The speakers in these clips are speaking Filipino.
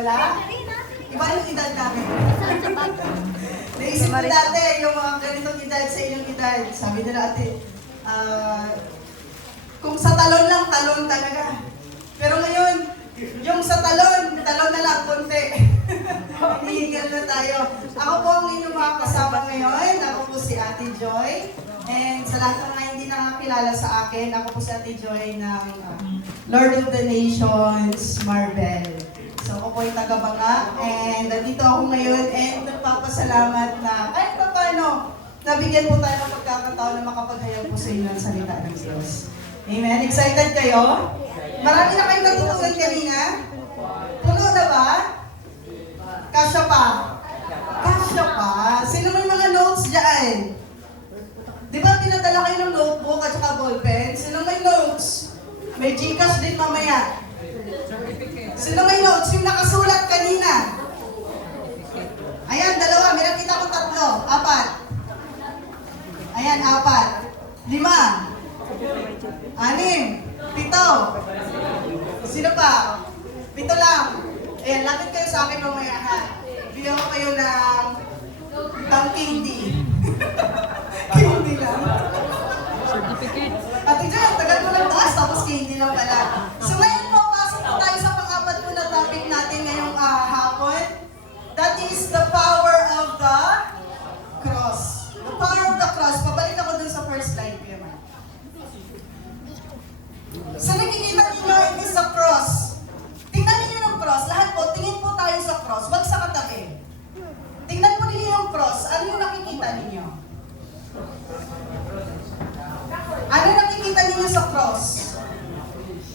Wala? Iba yung edad namin. Naisip ko dati yung mga ganitong edad sa inyong edad. Sabi nila ate, kung sa talon lang, talon talaga. Pero ngayon, yung sa talon na lang, konti. Hinihingal na tayo. Ako po ang inyong mga kasama ngayon. Ako po si Ate Joy. And sa lahat ng mga hindi nakakilala sa akin, ako po si Ate Joy ng Lord of the Nations, Marvel. So ako po yung taga-banga. And nandito ako ngayon and nagpapasalamat na kahit pa paano, nabigyan po tayo ng pagkakataon na makapaghayag po sa inyo ng salita ng Diyos. Amen? Excited kayo? Marami na kayong natutunan kanina? Puno na ba? Kasya pa? Kasya pa? Sino may mga notes dyan? Di ba pinadala kayo ng notebook at saka ballpen? Sino may notes? May Gcash din mamaya. Sino may notes? Yung nakasulat kanina. Ayan, dalawa. May nakita ko 3. 4. Ayan, 4. 5. 6. 7. Sino pa? 7 lang. Ayan, lapit kayo sa akin mamaya ha. Bigyan ko kayo ng candy. Candy lang. Certificate. Ate Jan, tagal mo lang taas, tapos candy lang pala. So ngayon po, pasok po tayo sa pang-apat po na topic natin ngayong hapon. That is the power of the cross. The power of the cross. Pabalik ako dun sa first slide ko naman. So nakikita niyo, it is a cross. Tingnan niyo yung cross. Lahat po, tingin po tayo sa cross. Wag sa katabi. Tingnan po niyo yung cross. Ano yung nakikita niyo? Ano nakikita niyo sa cross?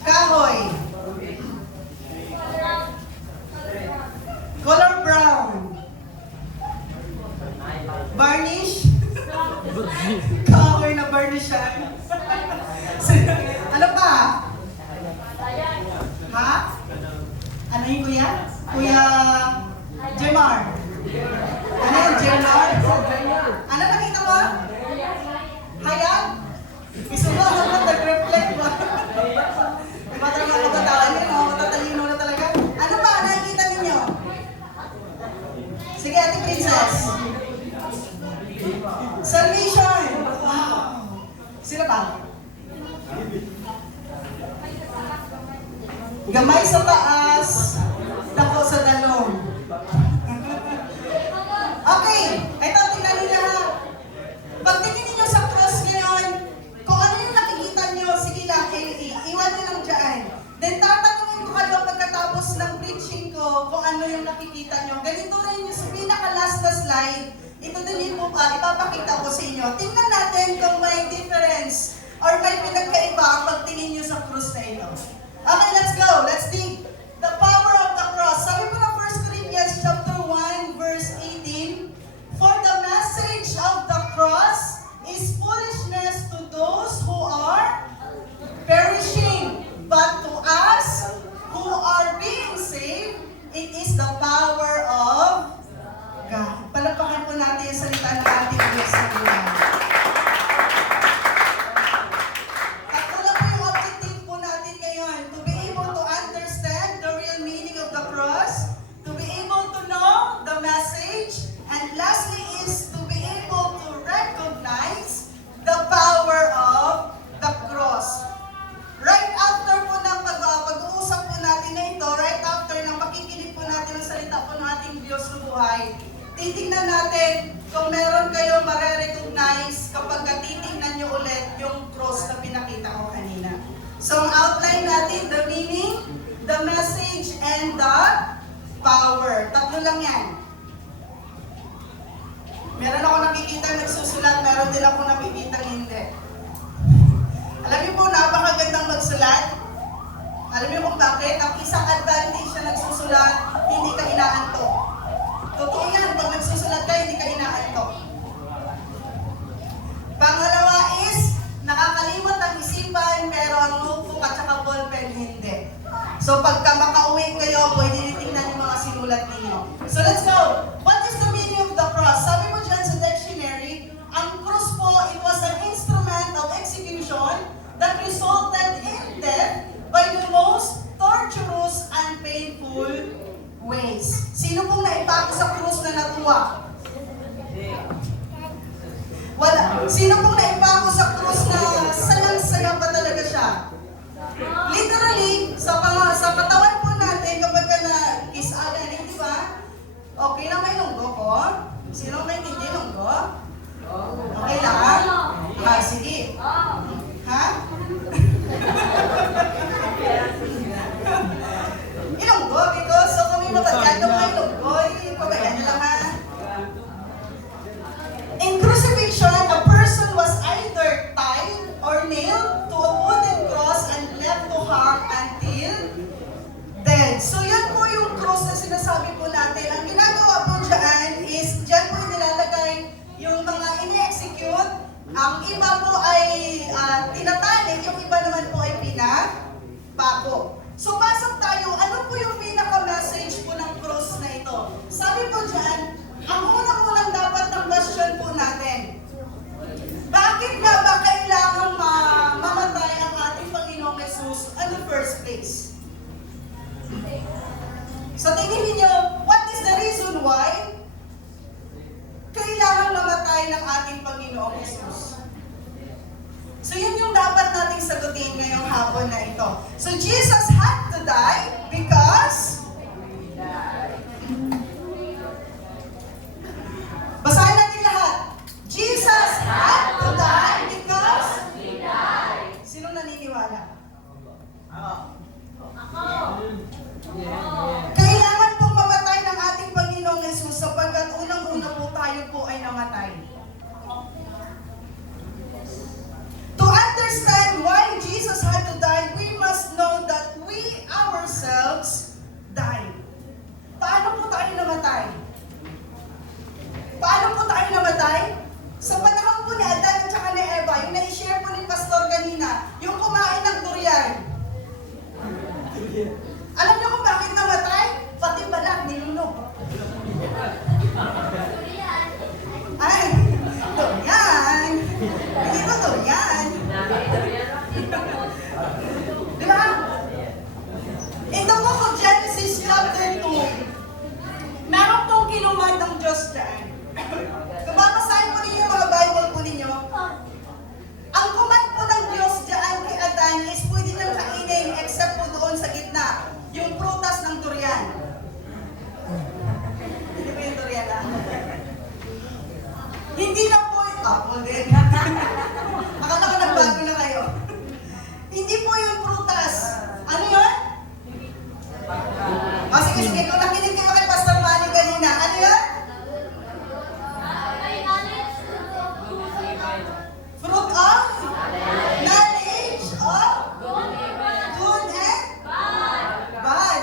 Kahoy. Color brown. Varnish. Kahoy na varnish yan. Ano pa? Ha? Ano yung kuya? Kuya Jemar. Ano yung Jemar? Ano nakita mo? Hayat? Gusto mo ako nag-reflect ba? Diba talaga kabataan yun? Matatalino na talaga. Ano pa? Nakikita ninyo? Sige, Ate Princess. Salvation. Wow. Sino pa? Gamay sa taas, dako sa dalong. Okay, ito tingnan niyo ha. Pagtingin niyo sa cross ngayon, kung ano yung nakikita niyo, sige lang, iwan niyo lang dyan. Then tatanungin ko kayo pagkatapos ng preaching ko kung ano yung nakikita niyo. Ganito rin yung sa pinaka-last na slide, ito din yung ipapakita ko sa inyo. Tingnan natin kung may difference or may pinagkaiba ang pagtingin niyo sa cross na ito. Okay, let's go. Let's think. The power of the cross. Sabi ko na 1 Corinthians chapter 1, verse 18, for the message of the cross is foolishness to those who are perishing, but to us who are being saved, it is the power of God. Palapakan po natin yung salita ng ating Diyos sa buhay. Lastly is to be able to recognize the power of the cross. Right after po ng pag-uusap po natin na ito, right after ng pakikinig po natin ng salita po ng ating Diyos sa buhay, titignan natin kung meron kayong mare-recognize kapag titignan nyo ulit yung cross na pinakita ko kanina. So ang outline natin, the meaning, the message, and the power. 3 lang yan. Meron ako nakikita nagsusulat, meron din ako nakikita hindi. Alam niyo po, napakagandang magsulat. Alam niyo kung bakit? Ang isang advantage na nagsusulat, hindi ka inaantok. Totoo yan, pag nagsusulat ka, hindi ka inaantok. Pangalawa is, nakakalimot ang isipan, pero ang notebook at saka ballpen hindi. So pagka makauwi kayo, pwede titingnan yung mga sinulat ninyo. So let's go! What is the meaning of the cross? Sabi mo dyan sa dictionary, ang cross po, it was an instrument of execution that resulted in death by the most torturous and painful way. Kaluluwa. Wala. Sino pong naipako sa krus na salang-saya pa talaga siya? Literally, sa katawan po natin, kapag ka na-isalan, di ba? Okay lang may lunggo ko? Sino may hindi lunggo? Okay lang? Sige. Ha? Ilunggo, because so kung may mabagyan may lunggo, pabayaan lang ha. In crucifixion, a person was either tied or nailed to a wooden cross and left to hang until dead. So yan po yung cross na sinasabi po natin. Ang ginagawa po dyan is, dyan po nilalagay yung mga ini-execute. Ang iba po ay tinatalik, yung iba naman po ay pinapako. So pasok tayo, ano po yung pinaka-message po ng cross na ito? Sabi po dyan, ang unang-unang dapat ng question po natin, bakit nga ba kailangan mamatay ang ating Panginoong Jesus in the first place? Sa tingin ninyo, what is the reason why kailangan mamatay ng ating Panginoong Jesus? So yun yung dapat nating sagutin ngayong hapon na ito. So Jesus had to die because basahin natin lahat. Jesus had to die because sino naniniwala? Kailangan pong mamatay ng ating Panginoong Jesus sapagkat unang-una po tayo po ay namatay. To understand why Jesus had to die, we must know that we ourselves died. Paano po tayo namatay? Paano po tayo namatay? Sa panahon po ni Adan at saka ni Eva, yung na-share po ni Pastor kanina, yung kumain ng durian. Alam niyo kung bakit namatay? Pati balat, nilunog. Ay, durian! Hindi ko durian. Di ba? In the book of Genesis chapter 2, meron pong kinumad ng Diyos dyan. Kung babasahin po ninyo yung mga Bible po ninyo, ang command po ng Diyos dyan kay Adan is pwede nang kainin except po doon sa gitna, yung prutas ng durian. Hindi ba yung durian ah? Hindi na po yung apple din. Akala ko nagbago na kayo. Hindi po yung prutas. Ano yun? Sige, kung nakinig kayo kay Pastor Manny kanina, ano yun? Fruit of knowledge of good and bad.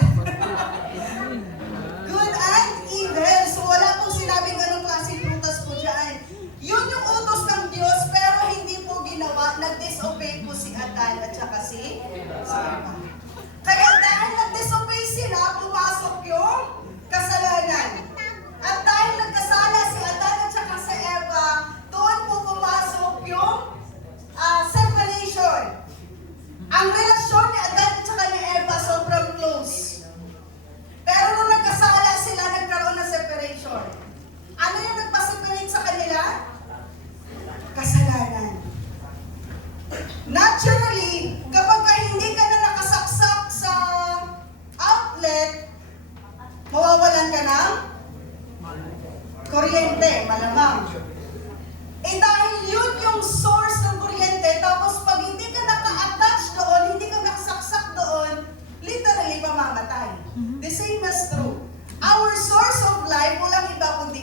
Good and evil. So wala pong sinabing anong klaseng prutas po dyan. Yun yung utos ng Diyos, pero hindi po ginawa. Nag-disobey po si Adan at saka si Eva. Kaya dahil nag-disobey sila, pumasok yung kasalanan. At dahil nagkasala si Adan at saka si Eva, doon po pumasok yung separation. Ang relasyon ni Adan at saka ni Eva sobrang close. Pero nung nagkasala sila, nagkaroon ng separation. Ano yung nagpa-separate sa kanila? Kasalanan. Naturally, kapag hindi ka na nakasaksak sa outlet, mawawalan ka ng kuryente, malamang. Dahil yun yung source ng kuryente, tapos pag hindi ka naka-attach doon, hindi ka nakasaksak doon, literally mamamatay. The same is true. Our source of life, walang iba kundi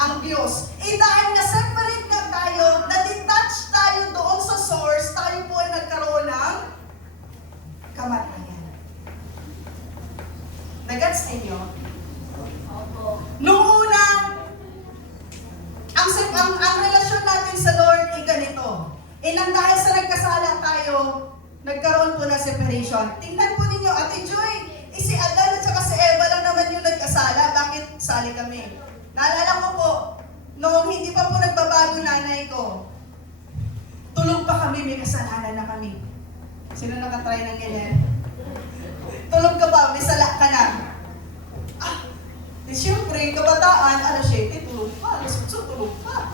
ang Diyos. Dahil na-separate na tayo, na-detach tayo doon sa source, tayo po ay nagkaroon ng kamatayan. Nagets ninyo? Noong una, ang relasyon natin sa Lord ay ganito. Nang dahil sa nagkasala tayo, nagkaroon po ng separation. Tingnan po ninyo, Ate Joy, si Adan at saka si Eva lang naman yung nagkasala. Bakit sali kami? Naalala ko po, noong hindi pa po nagbabago nanay ko, tulog pa kami, may kasalanan na kami. Sino nakatry ng ganyan? Tulog ka ba? May sala ka na. Siyempre, kabataan, naman, alas 7, tulog pa. Alas 8, tulog pa.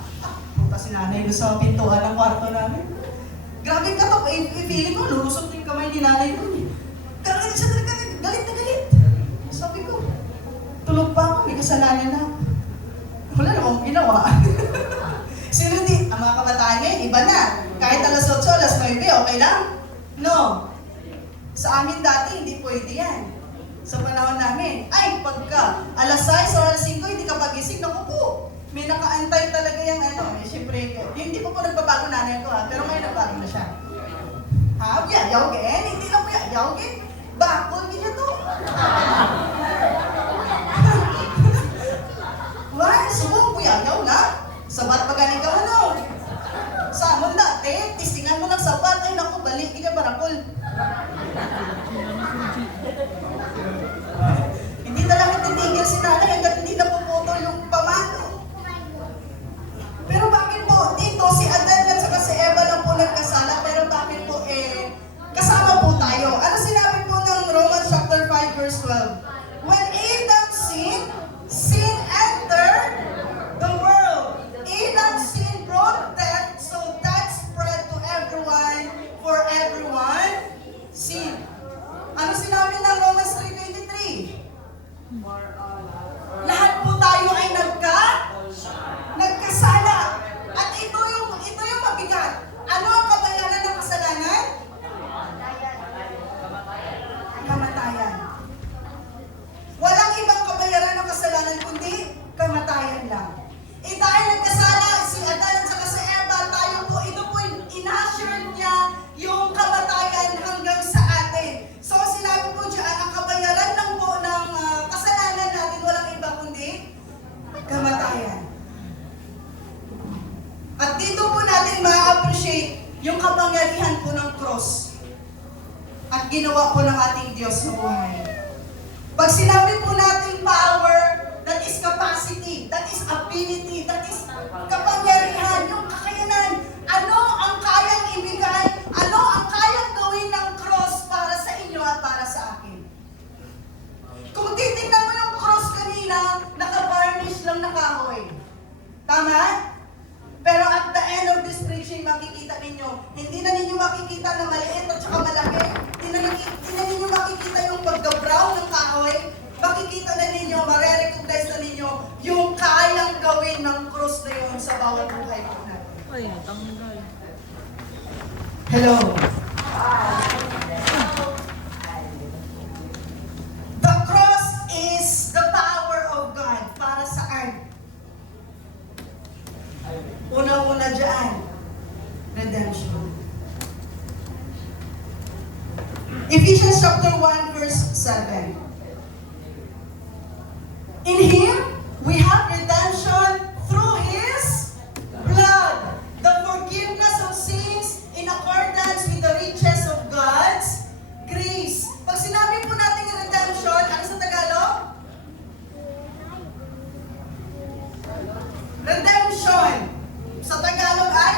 Punta si nanay doon sa pintuan ng kwarto namin. Grabe ka to, feeling ko, lulusot yung kamay ni nanay doon. Galit siya talaga, galit na galit. Sabi ko, tulog pa ako, may kasalanan na. Wala na akong ginawa. Sino di, ang mga kabataan ngayon, iba na. Kahit alas 8, alas 9, okay lang? No. Sa amin dati, hindi pwede yan. Sa panahon namin, ay, pagka alas 6 o alas 5, hindi ka pagising, naku po. May nakaantay talaga yung ano, siyempre, hindi pa po nagbabago nanay ko ha, pero ngayon nagbago na siya. Ha? Yayaw gen? Hindi lang po yayaw gen. Bakol niya to. Why? Subong po yayaw na. Sabat pa galing ka ano. Sa amon dati, tistingan mo ng sabat, ay naku, balik, ika barakol. Hindi talaga titigil si nanay hanggat hindi napuputol yung pamalo. Pero bakit po dito si Adan at saka si Eva lang po nagkasala, pero bakit po kasama po tayo? Ano sinabi po ng Romans chapter 5 verse 12? When Adam sinned, sin entered the world. Adam sin brought death, so that spread to everyone, for everyone sin. Ano sinabi ng Romans 3:23? Lahat po tayo ay nagkasala. At ito yung mabigat. Ano ang kabayaran ng kasalanan? Kamatayan. Walang ibang kabayaran ng kasalanan kundi kamatayan lang. Dahil nagkasala si Adan at saka si Eva, tayo po, ito po in-assure niya yung kamatayan hanggang sa atin. So sinabi po dyan, ang kabayaran lang po ng kasalanan natin, walang iba kundi kamatayan. At dito po natin ma-appreciate yung kapangyarihan po ng cross at ginawa po ng ating Diyos sa buhay. Pag sinabi po natin power, that is capacity, that is ability, that is kapangyarihan, yung kakayanan. Ano ang kayang ibigay, ano ang kayang gawin ng cross para sa inyo at para sa akin. Kung titignan mo yung cross kanina, naka-varnish lang na kahoy. Tama? Pero at the end of this preaching, makikita ninyo, hindi na ninyo makikita na maliit at saka malaki. Hindi na ninyo makikita yung pagka-brown ng kahoy. Makikita na ninyo, marirecognize na ninyo yung kayang gawin ng cross na yun sa bawat buhay po natin. Ay, tanggal. Hello. The cross is the power of God para saan? Una-una dyan, redemption. Ephesians chapter 1 verse 7. In Him, we have redemption through His blood, the forgiveness of sins in accordance with the riches of God's grace. Pag sinabi po natin redemption, ano sa Tagalog? Redemption. Sa Tagalog ay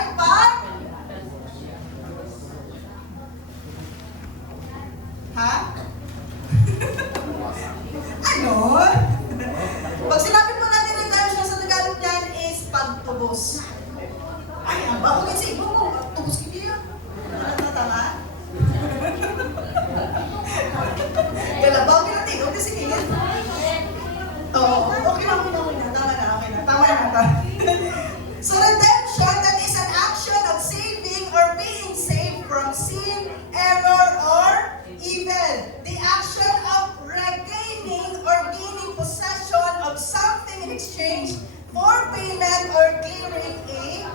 Ha? Ano? Pag sinabi po natin redemption sa Tagalog niyan is pagtubos. Ay, ang bago kasi ibo mo, tubos kiti yan. Ano tama? Galabaw kinatigaw kasi kaya. Oo, okay lang. Tama na. So redemption, that is an action of saving or being saved from sin, error, or evil. The action of regaining or gaining possession of something in exchange for payment or clearing a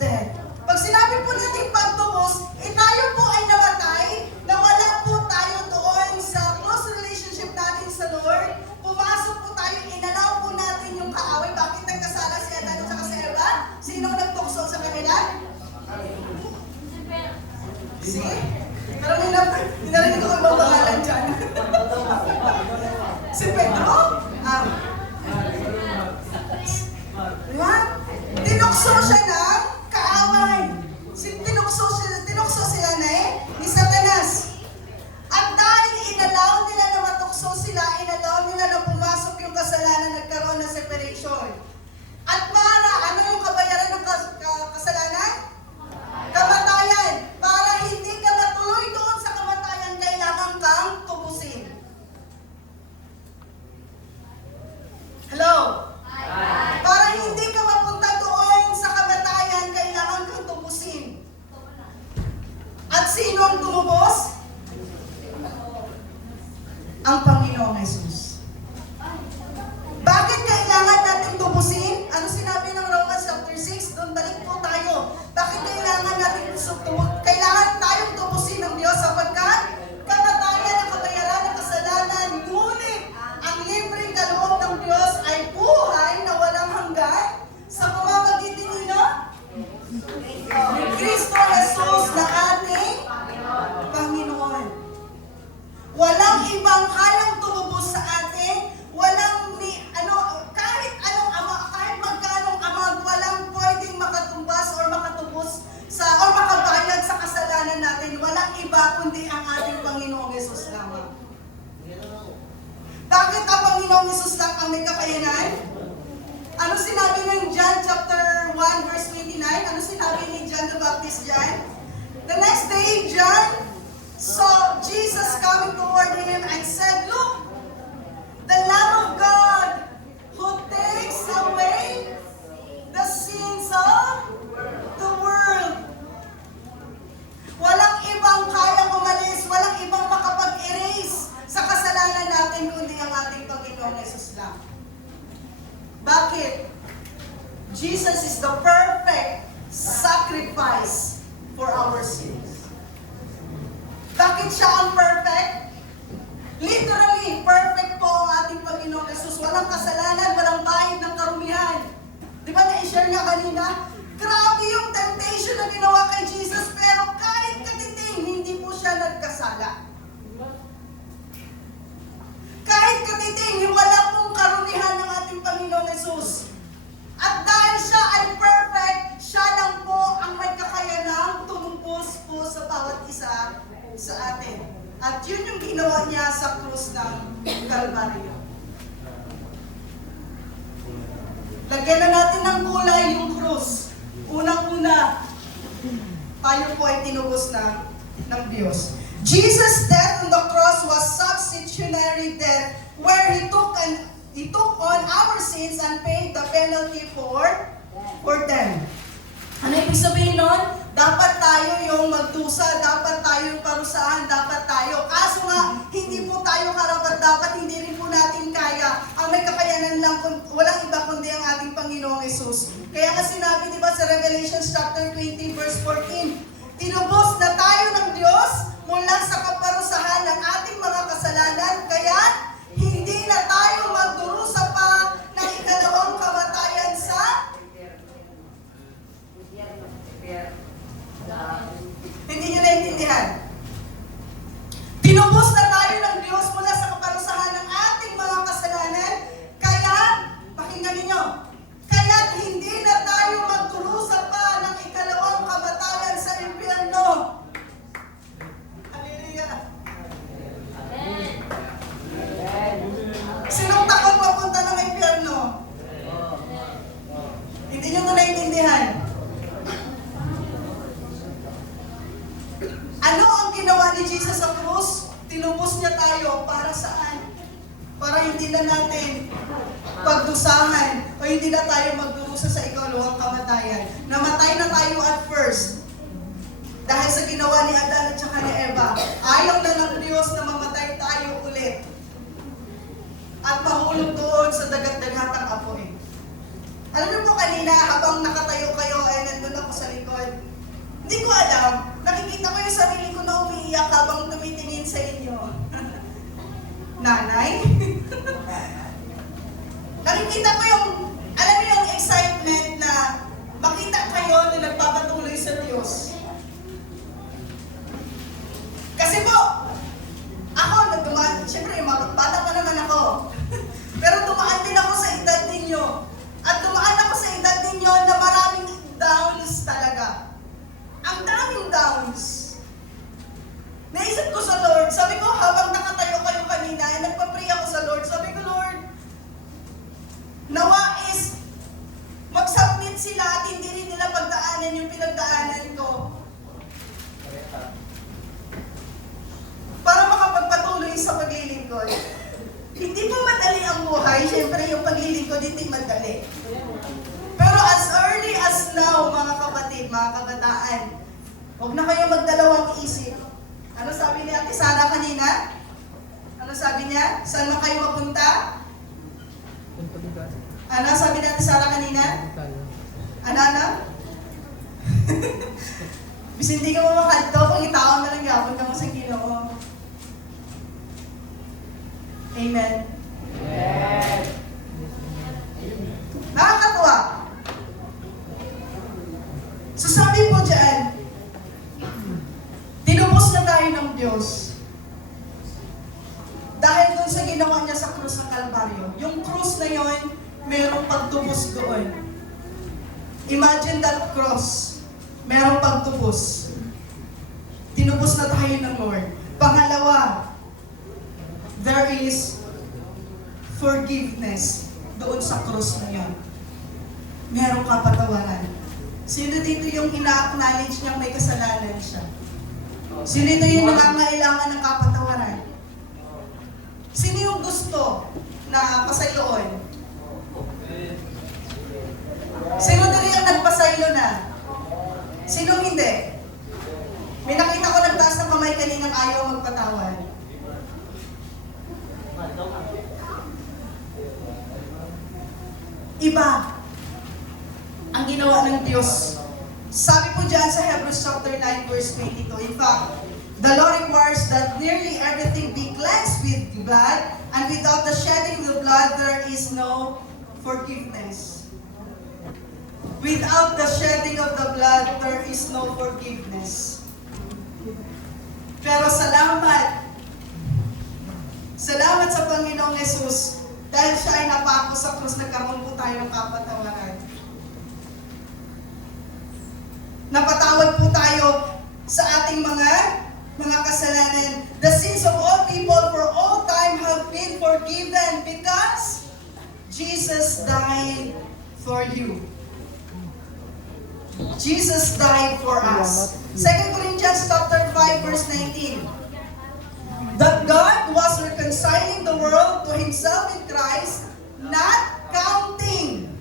debt. Pag sinabi po natin pagtubos, tayo po ay namatay, nawala po tayo doon sa close relationship natin sa Lord. Pumasok po tayo, inalaw po natin yung kaaway. Bakit nagkasala si Adan at si Eva? Sino nagtukso sa kanila? See? Pero narinig ko ang pangalan dyan. Si Pedro? Diba? Tinukso siya ng kaaway. Tinukso sila ni Satanas. At dahil inalaw nila na matukso sila, inalaw nila na pumasok yung kasalanan, nagkaroon ng separation. condemnation. At para, ano yung kabayaran ng kasalanan? Kamatayan. Para hindi ka matuloy doon sa kamatayan, kailangan kang tubusin. Hello? Para hindi ka mapunta doon sa kamatayan, kailangan kang tubusin. At sino ang tumubos? Ang Panginoong Hesus. Bakit kailangan natin tubusin? Ano sinabi ng Romans chapter 6? Doon balik po tayo. Bakit kailangan natin kailangan tayong tubusin ng Diyos sapagkat kamatayan ang kabayaran ng kasalanan, ngunit ang libreng kaloob ng Diyos ay buhay na walang hanggan sa pamamagitan nino ni Kristo Jesus na ating Panginoon. Walang ibang hayang tumubos sa atin, walang kahit anong ama, kahit magkanong amag, walang pwedeng makatumbas or makatubos or makabayad sa kasalanan natin. Walang iba kundi ang ating Panginoong Hesus lamang. Bakit ang Panginoong Hesus lang ang may kakayanan? Ano sinabi ng John chapter 1 verse 29? Ano sinabi ni John the Baptist dyan? The next day, John saw Jesus coming toward him and said, "Look, the Lamb of God who takes away the sins of the world." Walang ibang kayang umalis, walang ibang makapag-erase sa kasalanan natin kundi ang ating Panginoong Hesus lang. Bakit? Jesus is the perfect sacrifice for our sins. Bakit siya ang perfect? Literally, perfect po ang ating Panginoong Hesus. Walang kasalanan, walang bayad ng karumihan. Di ba na-share niya kanina? Grabe yung temptation na ginawa kay Jesus, pero kahit katiting, hindi po siya nagkasala. Kahit katiting, wala pong karumihan ng ating Panginoong Hesus. At dahil siya ay perfect, siya lang po ang may kakayanang tumupos po sa bawat isa sa atin. At yun yung ginawa niya sa krus ng Kalbaryo. Lagyan na natin ng kulay yung krus. Unang-una, tayo po ay tinubos ng Diyos. Jesus' death on the cross was substitutionary death where He took on our sins and paid the penalty for them. Ano ibig sabihin nun? Dapat tayo yung magdusa, dapat tayo yung parusahan, dapat tayo. Kaso nga, hindi po tayo karapat-dapat, hindi rin po natin kaya. Ang may kakayanan lang, walang iba kundi ang ating Panginoong Hesus. Kaya nga sinabi, di ba, sa Revelation chapter 20, verse 14, tinubos na tayo ng Diyos mula sa kaparusahan ng ating mga kasalanan, kaya hindi na tayo magdurusa pa ng ikalawang kamatayan sa hindi nyo naintindihan. Tinubos na tayo ng Diyos mula sa kaparusahan ng ating mga kasalanan, kaya, pakinggan ninyo, kaya hindi na tayo magdurusa pa ng ikalawang kamatayan sa impyerno. Hallelujah. Sinong takot mapunta ng impyerno? Hindi nyo ito naintindihan. Ano ang ginawa ni Jesus sa krus? Tinubos niya tayo para saan? Para hindi na natin pagdusahan o hindi na tayo magdurusa sa ikalawang kamatayan. Namatay na tayo at first. Dahil sa ginawa ni Adan at saka ni Eva, ayaw na ng Diyos na mamatay tayo ulit. At mahulog doon sa dagat-dagatang apoy. Alam niyo po kanina, habang nakatayo kayo ay nandun ako sa likod. Hindi ko alam, nakikita ko yung sarili ko na umiiyak habang tumitingin sa inyo. Nanay? Nakikita ko yung, alam niyo yung excitement na makita kayo na nagpapatuloy sa Diyos. Kasi po, ako, siyempre, bata pa naman ako. Pero dumaan din ako sa edad ninyo. At dumaan ako sa edad ninyo na maraming downs talaga. Ang daming downs. Naisip ko sa Lord, sabi ko habang nakatayo kayo kanina, nagpa-pray ako sa Lord, sabi ko, Lord, nawa is Siyempre, yung paglilingkod, hindi madali. Pero as early as now, mga kapatid, mga kabataan, huwag na kayong magdalawang isip. Ano sabi ni Ate Sara kanina? Ano sabi niya? Saan na kayo mapunta? Ano sabi ni Ate Sara kanina? Ano? Bis hindi ka mo makanto, pag itaon na lang yapon ka mo sa Ginoo. Amen. Nakakatuwa. So sabi po dyan, tinubos na tayo ng Diyos. Dahil dun sa ginawa niya sa krus ng Kalbaryo. Yung krus na yon, merong pagtubos doon. Imagine that cross. Merong pagtubos. Tinubos na tayo ng Lord. Pangalawa, there is forgiveness doon sa krus na yon. Merong kapatawaran. Sino dito yung ina-acknowledge niyang may kasalanan siya? Sino dito yung nangangailangan ng kapatawaran? Sino yung gusto na pasayloon? Sino dito yung nagpasaylo na? Sino hindi? May nakita ko nagtaas ng kamay kaninang ayaw magpatawad. Iba ang ginawa ng Diyos. Sabi po dyan sa Hebrews chapter 9 verse 22, in fact, the law requires that nearly everything be cleansed with blood, and without the shedding of the blood, there is no forgiveness. Without the shedding of the blood, there is no forgiveness. Pero salamat. Salamat sa Panginoong Yesus. Dahil siya ay napako sa krus, nagkaroon po tayo ng kapatawaran. Napatawad po tayo sa ating mga kasalanan. The sins of all people for all time have been forgiven because Jesus died for you. Jesus died for us. 2 Corinthians chapter 5 verse 19. That God was reconciling the world to Himself in Christ, not counting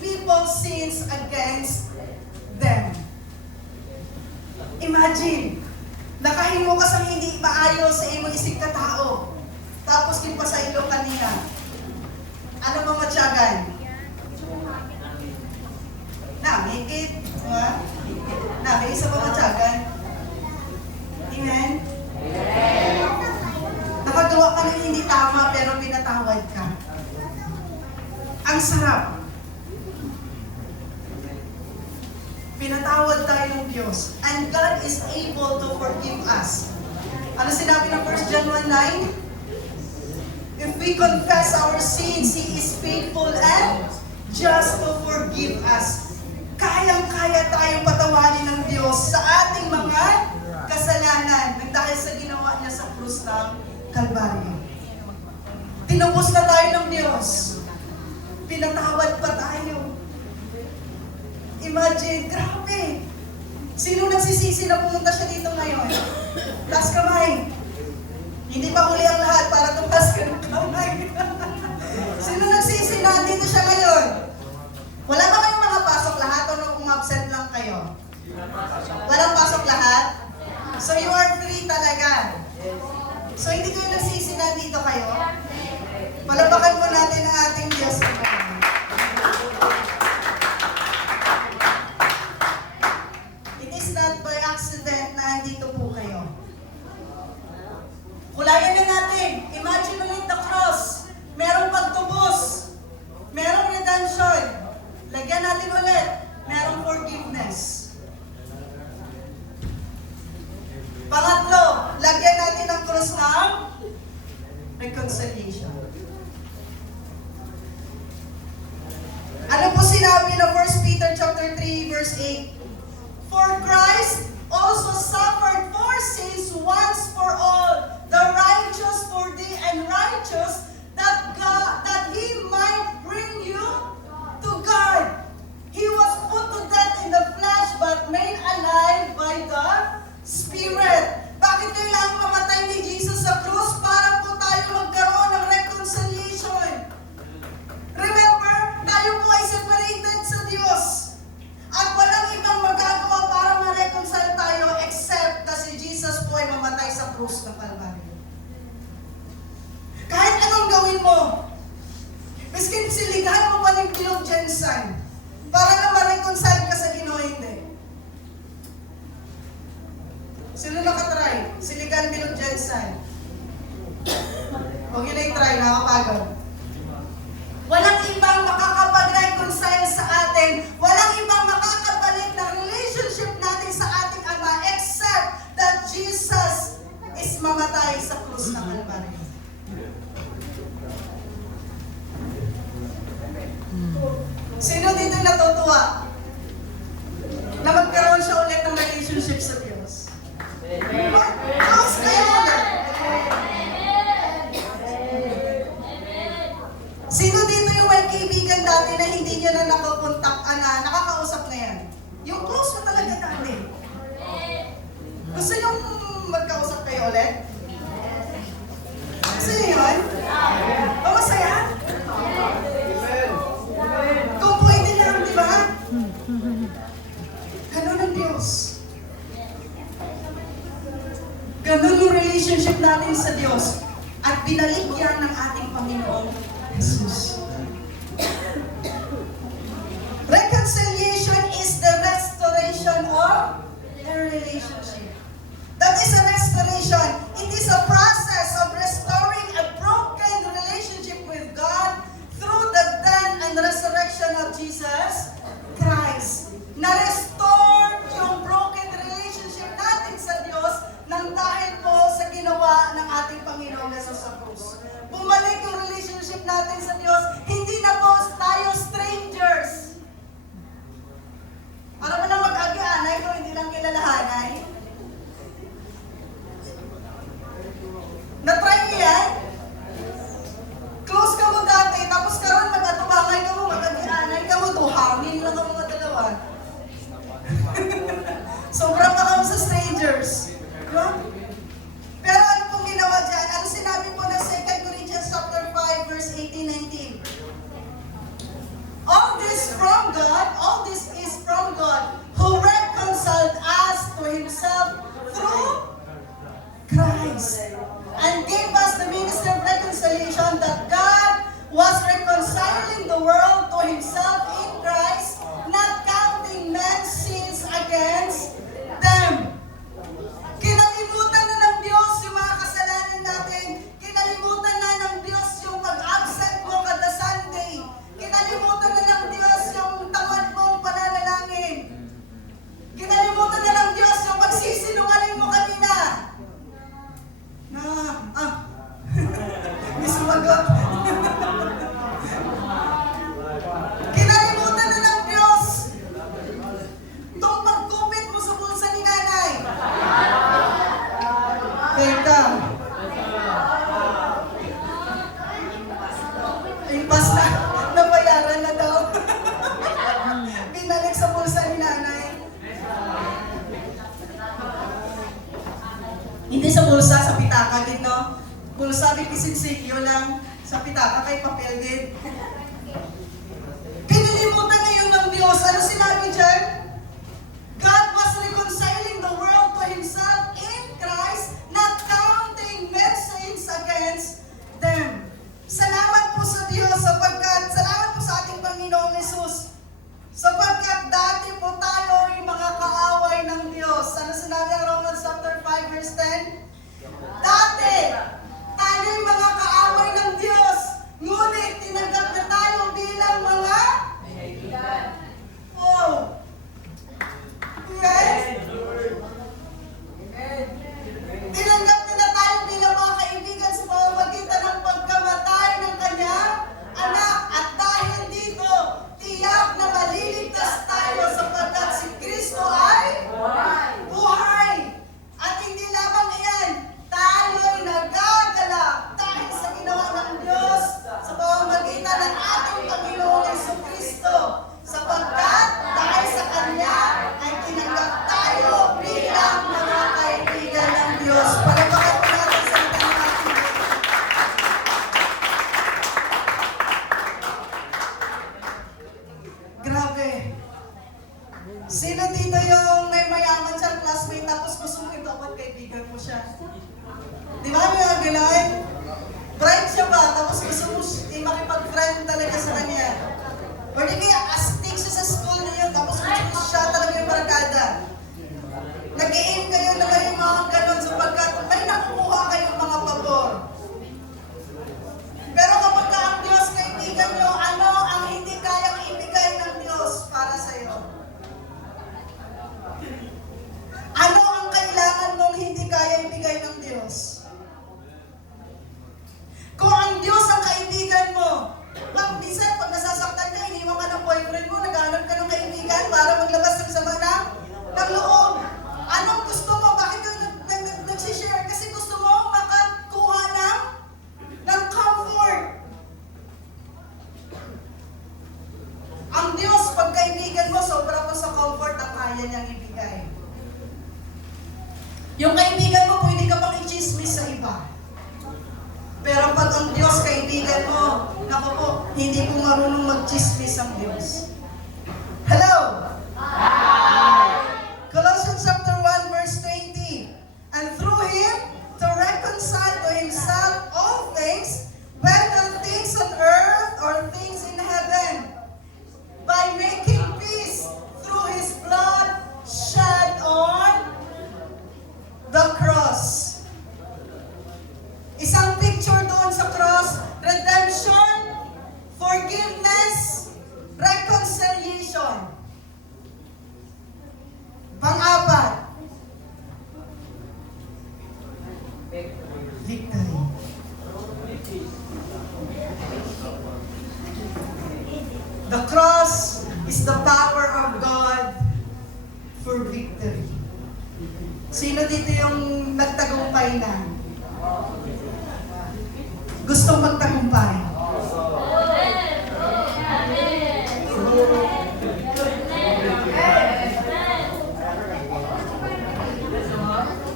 people's sins against them. Imagine, nakahimo ka sa hindi maayos sa imong isig ka tao, tapos kinpasaylo kanina. Ano ba matyagan? Namikit, may isa pa matyagan. Amen? Nakagawa ka ng hindi tama pero pinatawad ka. Ang sarap. Pinatawad tayo ng Diyos. And God is able to forgive us. Ano sinabi ng 1 John 1:9? If we confess our sins, He is faithful and just to forgive us. Kayang-kaya tayong patawarin ng Diyos sa ating mga kasalanan dahil sa ginawa niya sa krus ng Kalbaryo. Tinubos na tayo ng Diyos. Pinatawad pa tayo. Imagine, grabe. Sino nagsisisi na pumunta siya dito ngayon? Taas kamay. Hindi pa huli ang lahat para tumas ka ng kamay. Sino nagsisi na dito siya ngayon? Wala ba kayong mga pasok lahat o nung umabsent lang kayo? Walang pasok lahat? So you are free talaga. So hindi kayo nagsisi na dito kayo? Palapakan mo natin ang ating Diyos. It is not by accident na andito po kayo. Kulayan na natin. Imagine ulit the cross. Merong pagtubos. Merong redemption. Lagyan natin ulit. Merong forgiveness. Pangatlo, lagyan natin ang cross ng reconciliation. Ano po sinabi ng 1 Peter chapter 3 verse 8? For Christ also suffered for sins once for all, the righteous for the unrighteous, that He might bring you to God. He was put to death in the flesh but made alive by the Spirit. Bakit kailangang mamatay ni Jesus sa krus? Para po tayo magkaroon ng reconciliation krus ng Kalbaryo. Kahit anong gawin mo, miskin siligahan mo pa ng bilog Jensen, para na ma-reconcile ka sa Ginoo, hindi. Sino nakatry? Siligahan bilog Jensen. Huwag yun ay try, nakapagod. Walang ibang makakapag-reconcile sa atin. Walang ibang makakabalik ng relationship natin sa ating Ama except that Jesus is mamatay sa krus ng Kalbaryo. Sino dito natutuwa na magkaroon siya ulit ng relationship sa Diyos? Close kayo ulit. Sino dito yung may kaibigan dati na hindi nyo na nakakontak, nakakausap na yan? Yung close mo talaga dati. Gusto nyo magkausap kayo ulit? Gusto nyo yun? O masaya? Kung pwede lang, di ba? Ganun ang Diyos. Ganun yung relationship natin sa Diyos. At binalik yan ng ating Panginoong Jesus. Reconciliation is the restoration of a relationship. That is a restoration. It is a process of restoring a broken relationship with God through the death and resurrection of Jesus Christ. Na-restore yung broken relationship natin sa Diyos nang dahil po sa ginawa ng ating Panginoong Jesus sa krus. Bumalik yung relationship natin sa Diyos, hindi na po tayo strangers. Para mo na mag-agi-anay kung hindi lang kilalahanay. Na-try niyo yan? Close ka mo dati, tapos karon mag-atubangay ka mo, mag-agi-anay ka mo, tuhangin lang ang mga dalawa. Sobra pa kami sa strangers. Diba? Pero ano pong ginawa dyan? Ano sinabi po na 2 Corinthians chapter 5, verse 18-19? All this is from God, who reconciled us to Himself through Christ, and gave us the ministry of reconciliation, that God was reconciling the world to Himself in Christ, not counting men's sins against them. Kinalimutan na ng Diyos yung mga kasalanan natin. Kinalimutan na ng Diyos yung pag-absent mo kada Sunday. Kinalimutan na ng Diyos yung tamad mong pananalangin. Kinalimutan na ng Diyos yung pagsisinungaling mo kanina. May sumagot. Kinalimutan na ng Diyos itong pagkupit mo sa bulsa ni nanay. Teka. Impas na, nabayaran na daw. Binalik sa bulsa ni nanay. Hindi sa bulsa, sa pitaka din, no? Bulsa, bikisigsigyo lang. Sa pitaka, kay papel din. Kinilimutan ngayon ng Diyos. Ano sinabi dyan? God was reconciling the world to Himself in Christ, not counting men's sins against them. Salamat po sa Diyos salamat po sa ating Panginoong Jesus, sapagkat dati po tayo ay mga kaaway ng Diyos. Ano sinabi ang Romans chapter 5 verse 10? Dati, tayo ay mga kaaway ng Diyos, ngunit tinanggap na tayo bilang mga kaibigan. Wow! Di ba may mga ganon? Bright siya ba? Tapos gusto mo makipag-friend talaga sa kanya. Or di kaya astig siya sa school niyo, tapos gusto mo siya talaga yung barkada. Nag-i-aim kayo na kayo mga ganon sapagkat may nakukuha kayong mga pabor. Pero kapag ka ang Diyos kaibigan nyo, ano ang hindi kayang ibigay ng Diyos para sa iyo? Ano ang kailangan mong hindi kaya ibigay ng Diyos? Kung ang Diyos ang kaibigan mo, minsan pag nasasaktan ka, iniwan ka ng boyfriend mo, naghanap ka ng kaibigan para maglabas ng sama ng loob. Anong gusto mo? Bakit ka nagsishare? Kasi gusto mo makakuha ng comfort. Ang Diyos, pag kaibigan mo, sobra mo sa comfort ang kaya niyang ibigay. Yung kaibigan mo, pwede ka pang i-chismis sa iba. Pero pag ang Diyos kaibigan mo, naku po, hindi po marunong mag-chismis ang Diyos. Hello? Colossians chapter 1 verse 20. And through Him to reconcile to Himself all things, whether things on earth or things in heaven, by making peace through His blood shed on the cross. Isang picture doon sa cross, redemption, forgiveness, reconciliation. Pang-apat, victory. The cross is the power of God for victory. Sino dito yung nagtagumpay na? Gustong magtagumpay?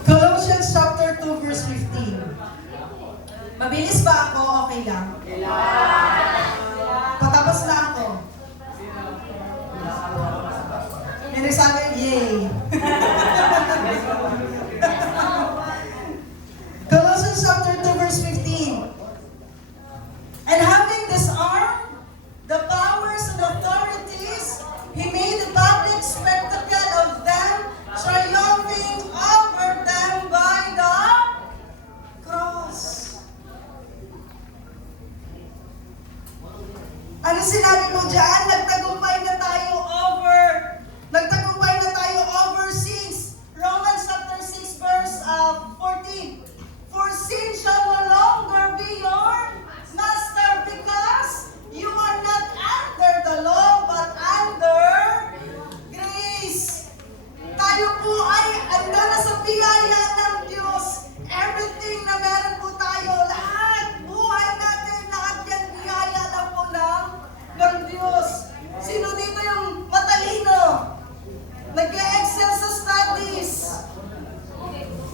Colossians chapter 2 verse 15. Mabilis ba ako? Okay lang? Patapos na ako. May nagsabi, yay! Colossians chapter 2 verse 15. And having disarmed the powers and authorities, He made a public spectacle of them, triumphing over them by the cross. Ano sinabi mo dyan? Nagtagumpay na tayo over sins. Romans chapter 6 verse 14. For sin shall no longer be your master, because you are not under the law but under grace. Tayo po ay ando na sa biyaya ng Diyos. Everything na meron po tayo, lahat, buhay natin, lahat yan biyaya lang po ng Diyos. Sino dito yung matalino? Nag-e-excel sa studies.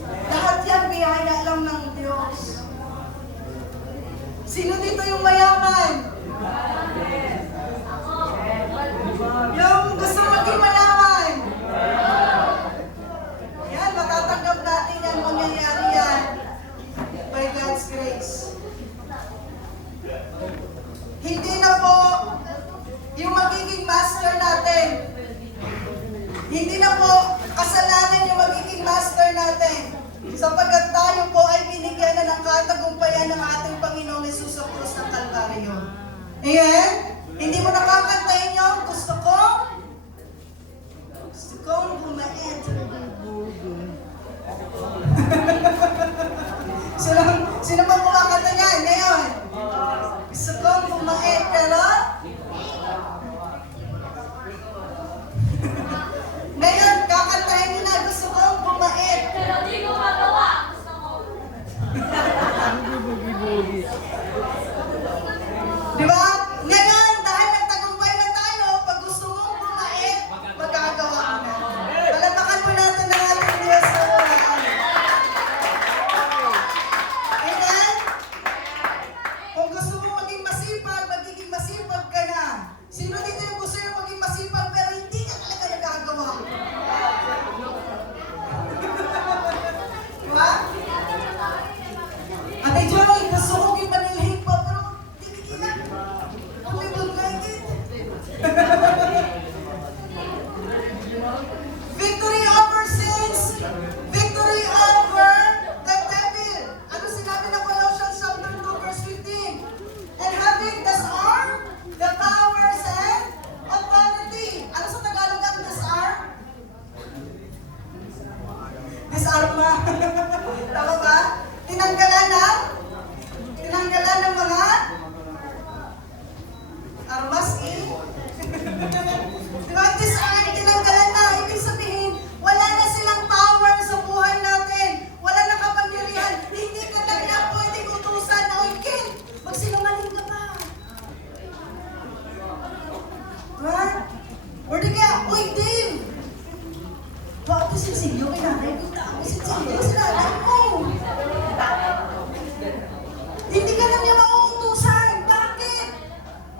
Lahat yan biyaya lang ng Diyos. Sino dito yung mayaman? Yung gusto maging mayaman? Yan, matatanggap natin yan, mangyayari yan. By God's grace. Hindi na po yung magiging master natin. Hindi na po kasalanan yung magiging master natin. Sapagkat tayo po ay binigyan na ng katagumpayan ng ating Panginoong Hesus sa krus ng Kalbaryo. Ayan? Hindi mo nakakantayin yung gusto kong bumait. Sino ba kumakanta niyan? Ngayon? Gusto kong bumait, pero ngayon, kakantahin nyo na, gusto kong bumait. Pero di ko magawa. Gusto ko. Di ba? Ngayon, dahil nagtagumpay na tayo, pag gusto mong bumait, magagawa mo na. Palapakan mo natin ang ating Diyos sa buhay. Amen? Kung gusto mong maging masipag Joy, gusto ko ipanilhig pa, pero di bigilan. Only will like it. Victory over sins. Victory over the devil. Ano sinabi ng Colossians chapter 2 verse 15? And having disarmed the powers and authority. Ano sa Tagalog ang disarm? Disarma. Tama ba? Tinanggalan ng mga armas diba? Disarm, tinanggalan na. Ibig sabihin, wala na silang power sa buhay natin. Wala na kapangyarihan. Hindi ka na nila pwedeng utusan na, oy, Ken, magsinungaling ka pa. Ha? Or di kaya, uy, Dave, bakit si Silyo kay nanay? Si Silyo, si nanay mo. Hindi ka na niya mauutusan. Bakit?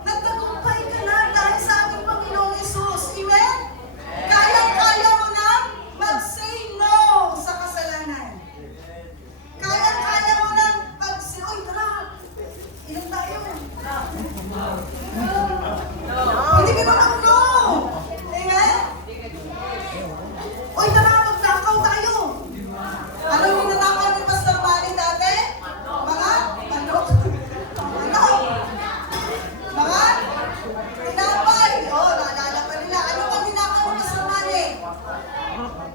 Nagtagumpay ka na dahil sa ating Panginoong Yesus. Amen? Kayang-kaya mo na mag-say no sa kasalanan. Kayang-kaya mo na mag-say, oy, tara, inom tayo. Hindi ka na mag-no. Amen? Oy, tara, magnakaw tayo. Ano yung ninanakaw ni Pastor Manny dati? Mga manok? Manok? Mga tinapay. Oh, naalala pa nila. Ano ang ninakaw ni Pastor Manny?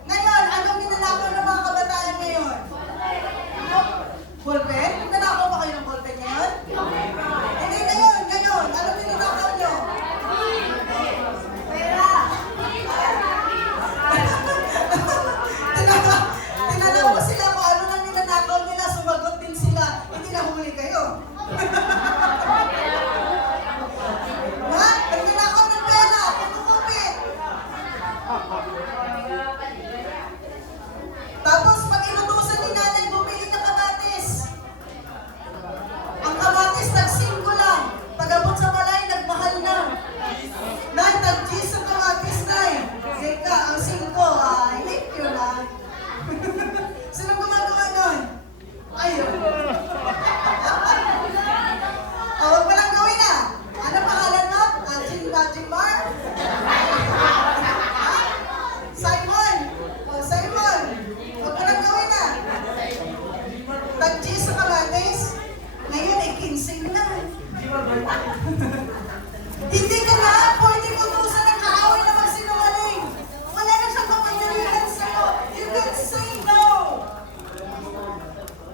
Ngayon, anong ninanakaw ng mga kabataan ngayon? Ballpen? Ninanakaw ba kayo ng ballpen ngayon? Hindi, ngayon. Anong ninanakaw nyo? Pera. Tinanong ko sila kung ano nang ninanakaw nila, sumagot din sila. Hindi nahuli kayo. Ha? Ang ninakaw ng pera, pinukupit. Tapos pag inutusan ni nanay, bumili ng kamatis. Ang kamatis, tag-5 lang. Pag-abot sa balay, nagmahal na. Nay, tag-10 sa kamatis, nay. Zeka, ang 5, thank you na. Sino gumagawa nun? Ayun. Huwag mo lang gawin na. Ano pangalan mo? Jimbar? Simon. Simon. Huwag mo lang gawin na. Tag-10 sa kamatis. Ngayon ay 15 na. Hindi ka na pwedeng utusan ng kaaway na magsinungaling. Wala na siyang kapangyarihan sa'yo. You can say no.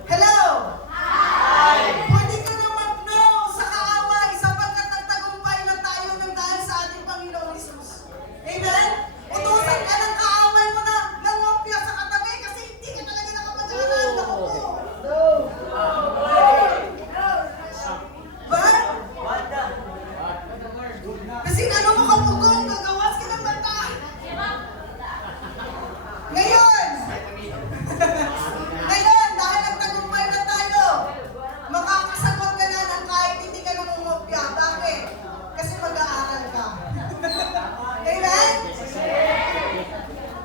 Hello? Hi! Pwede ka na mag-no sa kaaway sapagkat nagtagumpay na tayo ng dahil sa ating Panginoong Hesus. Amen? Utusan ka ng kaaway mo na nangopya sa katabi kasi hindi ka talaga nakapag-aaral na ako. Ba? Kasi ano mo kapugong, gagawas ka ng mata. Ngayon, dahil nagtagumpay na tayo, makakasagot ka na ng kahit hindi ka nangungopya. Bakit? Kasi mag-aaral ka. Amen?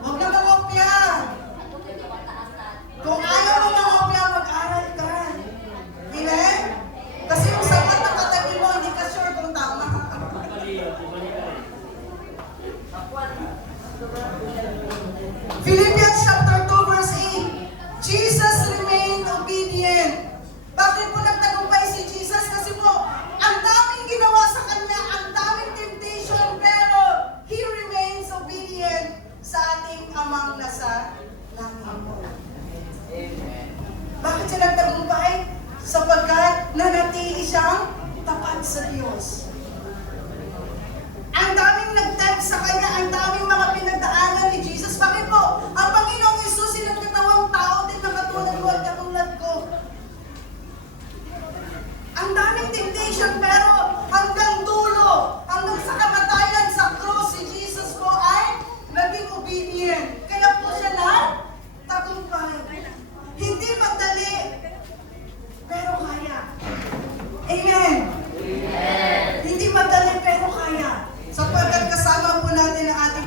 Huwag na mangopya. Kung ayaw mo mangopya, mag-aral ka. Amen? Kasi yung sagot ng katabi mo, hindi ka sure kung tama. Philippians chapter 2 verse 8. Jesus remained obedient. Bakit po nagtagumpay si Jesus? Kasi po, ang daming ginawa sa kanya, ang daming temptation, pero He remains obedient sa ating Amang nasa langit. Bakit siya nagtagumpay? Sapagkat nanatili siyang tapat sa Diyos. Ang daming nag-text sa kanya, ang daming mga pinagdaanan ni Jesus. Bakit po? Ang Panginoong Hesus, sinagkatawang tao din na katulad mo at katulad ko. Ang daming temptation, pero hanggang dulo, hanggang sa kamatayan sa cross, si Jesus po ay naging obedient. Kaya po siya na tagumpay. Hindi madali, pero kaya. Amen. Amen. Hindi madali, pero kaya. Sapagkat kasama po natin ang ating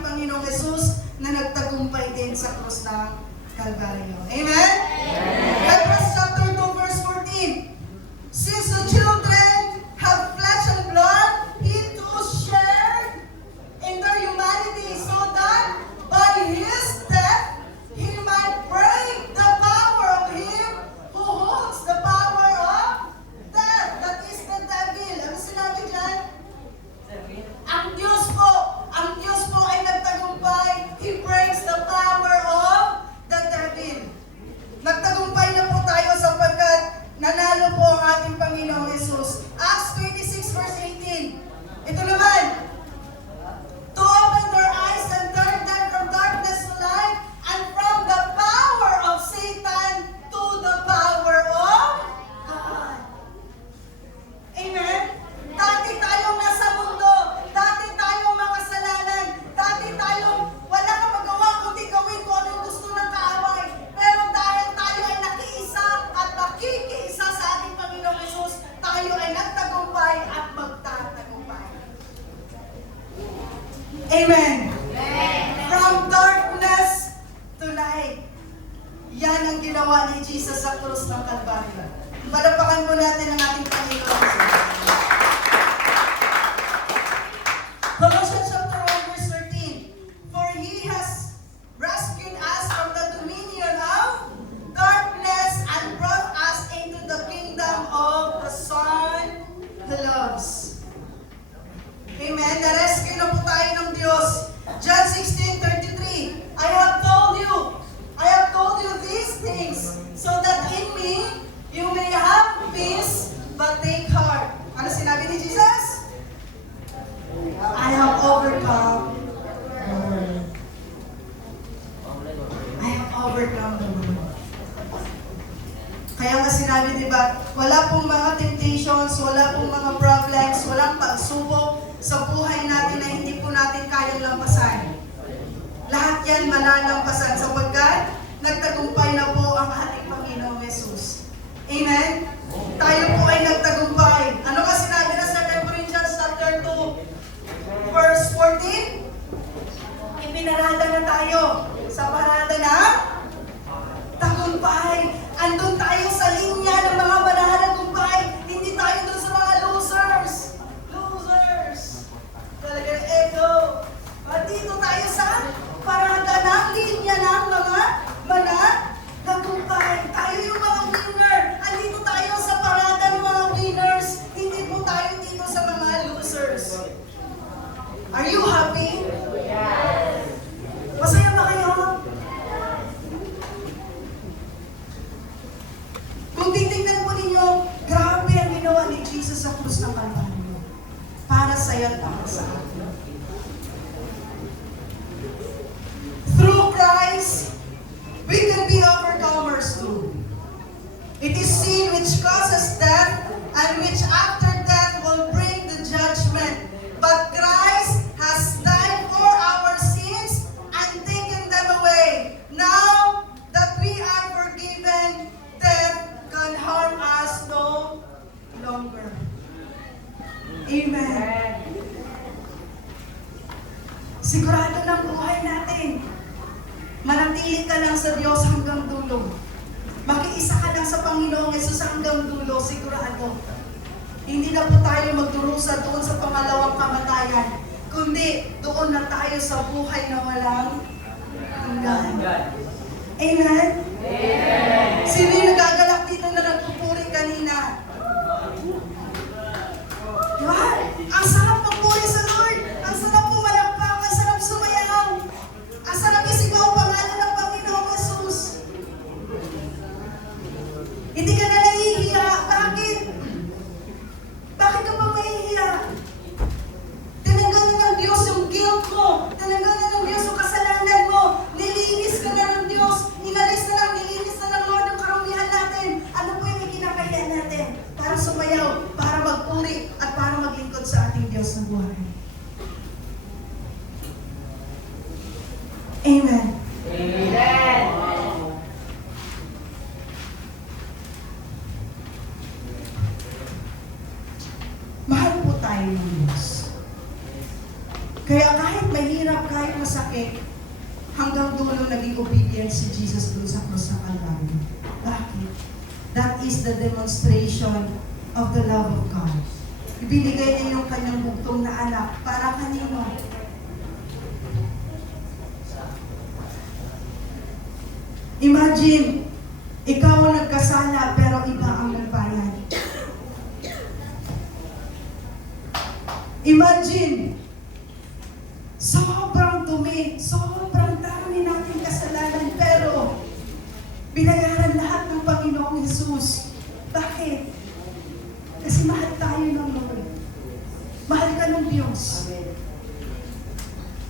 sinabi, di ba? Wala pong mga temptations, wala pong mga problems, walang pagsubok sa buhay natin na hindi po natin kayang lampasan. Lahat yan malalampasan sapagkat nagtagumpay na po ang ating Panginoong Jesus. Amen? Tayo po ay nagtagumpay. Ano ka sinabi na sa 2 Corinthians chapter 2, verse 14? Ipinarada na tayo sa parada na tagumpay. Andun tayo sa linya ng mga mananagumpay. Hindi tayo doon sa mga losers. Losers. Talaga, echo. Dito tayo sa parada ng linya ng mga mananagumpay. Tayo yung mga winner. Andito tayo sa parada ng mga winners. Hindi po tayo dito sa mga losers. Are you happy? Yes. Masaya ba kayo? Kung titignan po ninyo, grabe ang ginawa ni Jesus sa krus ng Kalbaryo. Para sa'yo at para sa atin. Through Christ, we can be overcomers too. It is sin which causes death, and which after death will bring the judgment. But Christ has died for our sins and taken them away. Now that we are forgiven, death can harm us no longer. Amen. Sigurado ng buhay natin. Manatili ka lang sa Diyos hanggang dulo. Makiisa ka lang sa Panginoong Yesus hanggang dulo, sigurado. Hindi na po tayo magdurusa doon sa pangalawang kamatayan, kundi doon na tayo sa buhay na walang hanggan. Amen? Amen. Sino yung nagagalak dito na nagpupuri kanina? Diba? Ang sarap magpuri sa Lord. Ang sarap pumalakpak. Ang sarap sumayaw. Ang sarap isigaw ang pangalan ng Panginoong Jesus. Hindi ka na nahihiya. Bakit? Bakit ka pa mahihiya? Tinanggal na ng Diyos yung guilt mo. Tinanggal na ng Diyos yung kasalanan mo. Nilinis ka na ng Diyos. Nilinis na ng Lord ang karumihan natin. Ano po yung ikinakaya natin? Para sumayaw, para magpuri, at para maglingkod sa ating Diyos ng buhay. Amen. Amen. Mahal po tayo ng Diyos. Kaya kahit mahirap, kahit masakit, hanggang dulo naging obedient si Jesus dun sa krus ng Kalbaryo. Bakit? That is the demonstration of the love of God. Ibinigay niya yung kanyang bugtong na anak para kanino? Imagine, ikaw ang nagkasala pero iba ang nagbayad. Imagine, sobrang dumi, sobrang dami nating kasalanan, pero binayaran lahat ng Panginoong Jesus. Bakit? Kasi mahal tayo ng Lord. Mahal ka ng Diyos.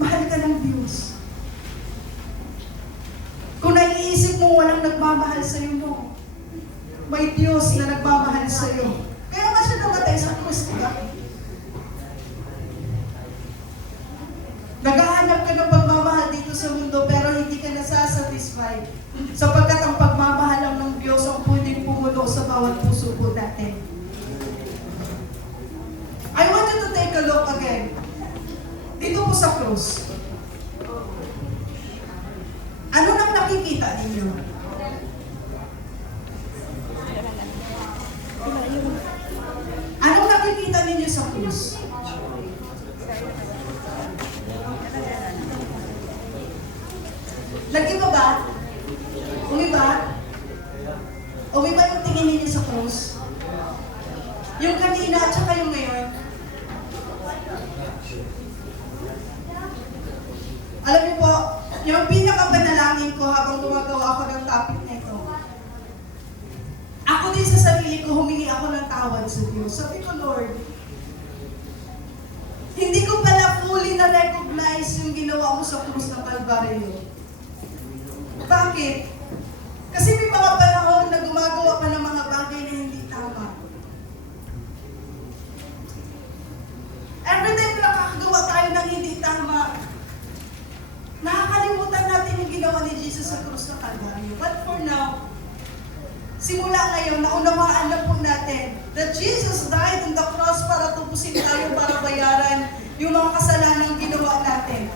Mahal ka ng Diyos. Kung naiisip mo walang nagmamahal sa iyo mo, may Diyos na nagmamahal sa iyo. Kaya nga siya namatay sa krus, diba? Naghahanap ka ng pagmamahal dito sa mundo pero hindi ka nasasatisfy. Sapagkat ang pagmamahal lang ng Diyos ang pwedeng pumulo sa bawat puso po natin. I want you to take a look again. Dito po sa krus. Ano nang nakikita ninyo? Anong nakikita ninyo sa krus? Nag-iba ba? Umiba? Umiba yung tingin ninyo sa krus? Yung kanina at saka yung ngayon? Alam niyo po, yung pinakapanalangin ko habang gumagawa ako ng topic na ito, ako din sa sarili ko, humingi ako ng tawad sa Diyos. Sabi ko, Lord, hindi ko pala fully na-recognize yung ginawa mo sa krus ng Kalbaryo. Bakit? Kasi may mga panahon na gumagawa pa ng mga bagay bagay na hindi tama. Every time na nakakagawa tayo ng hindi tama, nakakalimutan natin yung ginawa ni Jesus sa krus ng Kalbaryo. But for now, simula ngayon, naunawaan na po natin that Jesus died on the cross para tubusin tayo, para bayaran yung mga kasalanang ginawa natin.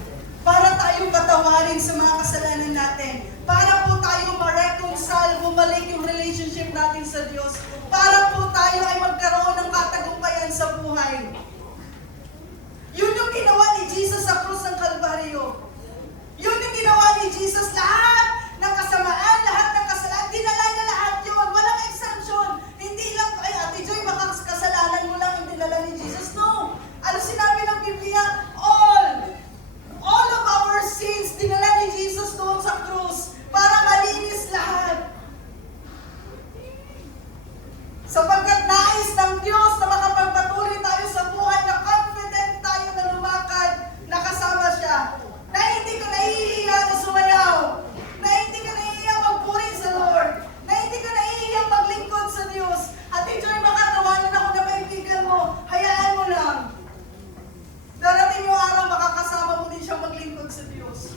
Para tayo patawarin sa mga kasalanan natin. Para po tayo ma-reconcile, bumalik yung relationship natin sa Diyos. Para po tayo ay magkaroon ng katagumpayan sa buhay. Yun yung ginawa ni Jesus sa krus ng Kalbaryo. Yun yung ginawa ni Jesus. Lahat ng kasamaan, lahat ng kasalanan, dinala niya lahat yun. Walang exemption. Hindi lang, ay Ate Joy, baka kasalanan mo lang yung dinala ni Jesus. No. Ano sinabi ng Biblia? All of our sins, dinala ni Jesus doon sa krus para malinis lahat. Sapagkat nais ng Diyos na makapagpatuloy tayo sa buhay na confident tayo na lumakad, na kasama siya. Na hindi ka nahihiya na sumayaw. Na hindi ka nahihiya magpuri sa Lord. Na hindi ka nahihiya maglingkod sa Diyos. At Joy, baka tawanan ako na kaibigan mo. Hayaan mo lang. Darating yung araw, makakasama mo din siya maglingkod sa Diyos.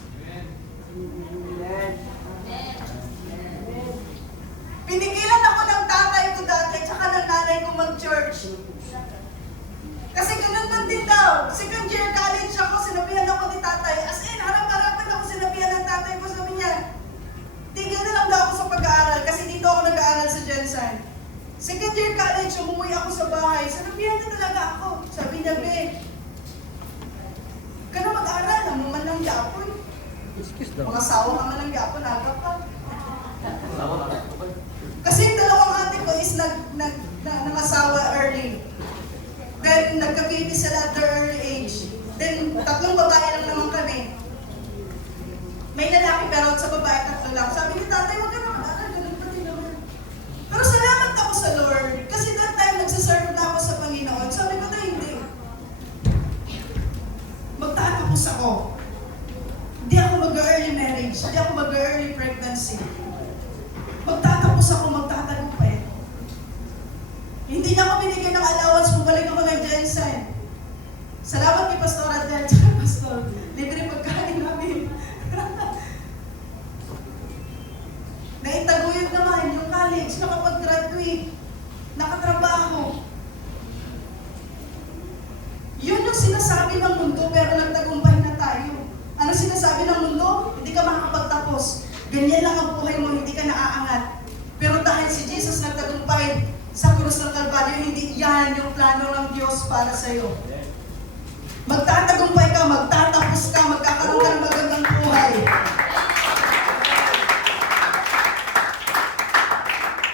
Pinigilan ako ng tatay ko dati at saka ng nanay ko mag-church. Kasi ganun man din daw. Second year college ako, sinabihan ako ni tatay. As in, harap-harapan ako sinabihan ng tatay ko. Sabi niya, tigil na lang daw ako sa pag-aaral kasi dito ako nag-aaral sa Jensen. Second year college, umuwi ako sa bahay. Sinabihan na talaga ako. Sabi niya, Be, ka na mag-aaral, naman man lang yapon. Mga-asawa ka man lang yapon, agap pa. Kasi yung dalawang ate ko is nangasawa early. Then, nagka-baby sila at their early age. Then, 3 babae lang naman kami. May lalaki pero sa babae 3 lang. Sabi ni tatay, huwag ka na mag-aaral, ganun pa din naman. Pero salamat ako sa Lord. Kasi that time, nagsaserve na ako sa Panginoon. Sabi ko na hindi. Magtatapos ako. Hindi ako mag-early marriage. Hindi ako mag-early pregnancy. Magtatapos ako, magtatagumpay. Hindi niya ako binigyan ng allowance, bumalik ako ng Jensen. Salamat kay Pastor Adel, Pastor. Libre pagkain namin. Naitaguyod naman yung college, nakapag-graduate, nakatrabaho. Yun yung sinasabi ng mundo, pero nagtagumpay na tayo. Ano sinasabi ng mundo? Hindi ka makakapagtapos. Ganyan lang ang buhay mo, hindi ka naaangat. Pero dahil si Jesus nagtagumpay sa krus ng Kalbaryo, hindi yan yung plano ng Diyos para sa iyo. Magtatagumpay ka, magtatapos ka, magkakaroon ka ng magandang buhay.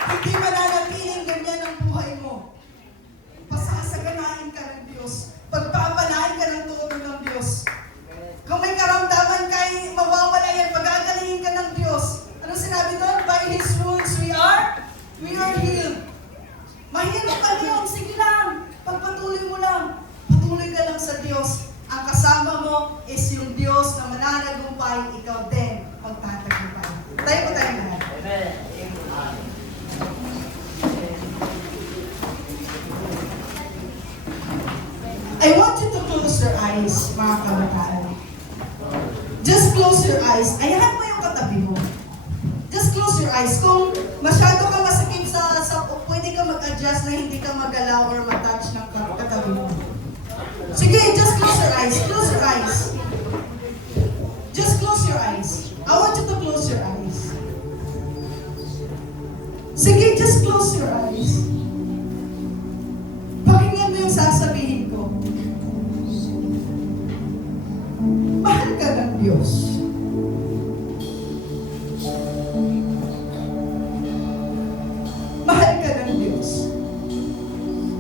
Hindi mananatiling ganyan ang buhay mo. Pasasaganahin ka ng Diyos. Pagpapalain ka ng todo ng Diyos. Kung may karamdaman kay mawawala yan, pag-agalingin ka ng Diyos. Ano sinabi doon? By His wounds we are healed. Mahirap ka yun, sige lang. Pagpatuloy mo lang. Patuloy ka lang sa Diyos. Ang kasama mo is yung Diyos na mananagumpay, ikaw din magtatagumpay. Tayo po tayo lahat. I want you to close your eyes, mga kabataan. Just close your eyes. Ayahan mo yung katabi mo. Just close your eyes. Kung masyado ka masakit sa pwede ka mag-adjust na hindi ka magalaw or mag-touch ng katabi mo. Sige, just close your eyes. Close your eyes. Just close your eyes. I want you to close your eyes. Sige, just close your eyes. Pakinggan mo yung sasabihin ko. Mahal ka ng Diyos. Mahal ka ng Diyos.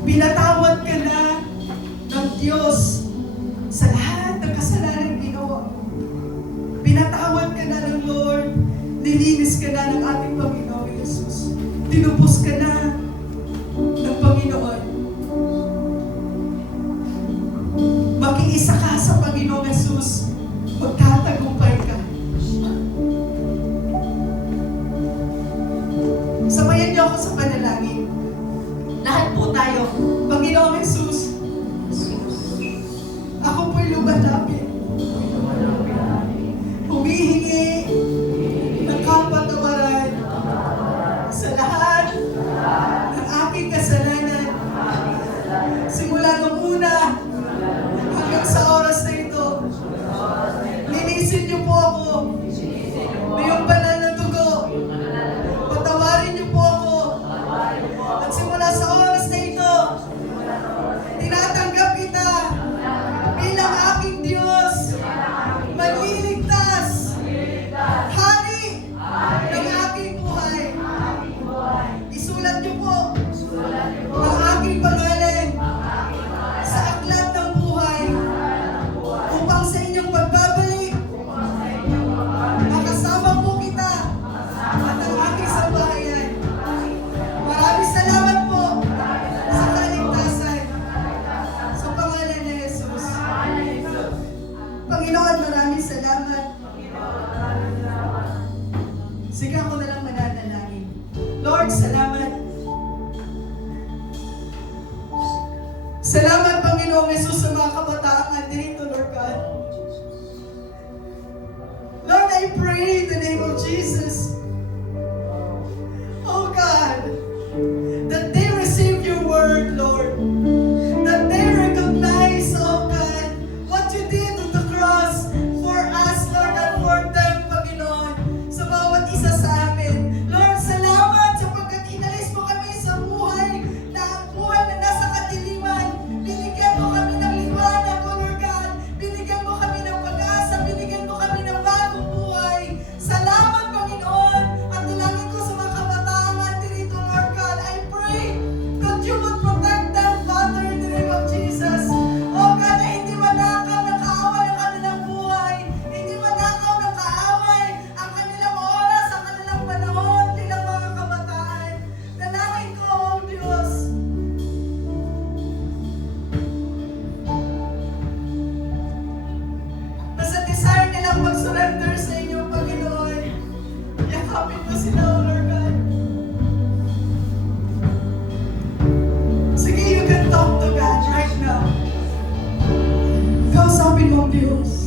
Pinatawad ka na ng Diyos sa lahat ng kasalanan ginawa mo. Pinatawad ka na ng Lord. Nilinis ka na ng ating Panginoon Jesus. Tinubos ka na ng Panginoon. Makiisa ka sa Panginoon Jesus. Magtatagumpay ka. Sabayan niyo ako sa panalangin. niyo po ako. Iyong banal na dugo. Patawarin niyo po ako. At simula sa oras na ito, tinatanggap kita bilang aking Diyos. Magliligtas. Hari ng aking buhay. Isulat niyo po ang aking pangalan sa aklat ng buhay upang sa inyong pagbabalik makasama po kita at ang aking sambahayan. Maraming salamat po sa kaligtasan sa pangalan ni Jesus. Panginoon, maraming salamat. Sige, ako na lang mananalangin. Lord, salamat. Salamat, Panginoong Jesus, sa mga kabataang nandito, Lord God. Lord, I pray in the name of Jesus, oh God, that they receive your word, Lord. That they recognize, oh God, what you did on the cross for us, Lord, and for them, Panginoon, sa bawat isa sa amin. Lord, salamat sapagkat inalis mo kami sa buhay na ang buhay na nasa kadiliman. Binigyan mo kami ng liwanag, oh Lord God. Binigyan mo kami ng pag-asa. Binigyan mo kami ng bagong buhay. Salamat, Panginoon. At dalangin ko sa mga kabataan natin dito, Lord God. I pray that you would protect them, Father, in the name of Jesus. Oh God, na hindi manakaw ng kaaway ang kanilang buhay. Hindi manakaw ng kaaway ang kanilang oras, ang kanilang panahon bilang mga kabataan. Dalangin ko, oh Diyos, na sa desire nilang mag-surrender sa inyo, Panginoon, yakapin mo sila, oh Lord God. Sige, you can talk to God right now. Kausapin mo ang Diyos.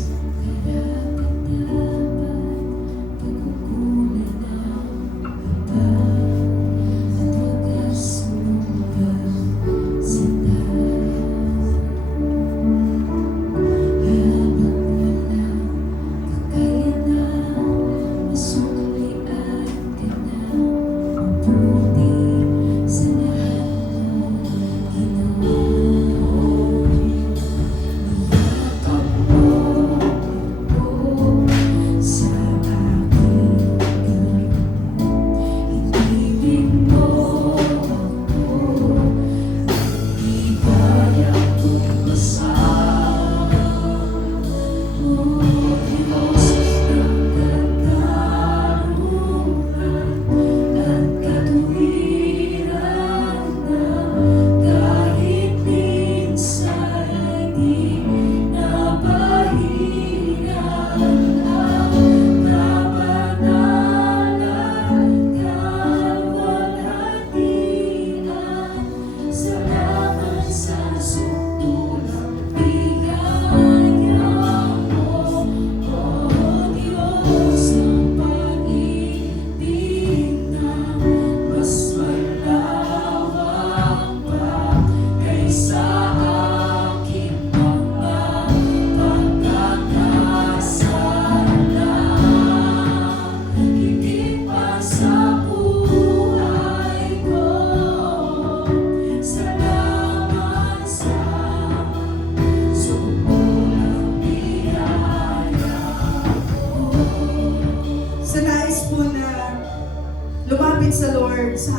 lumapit sa Lord sa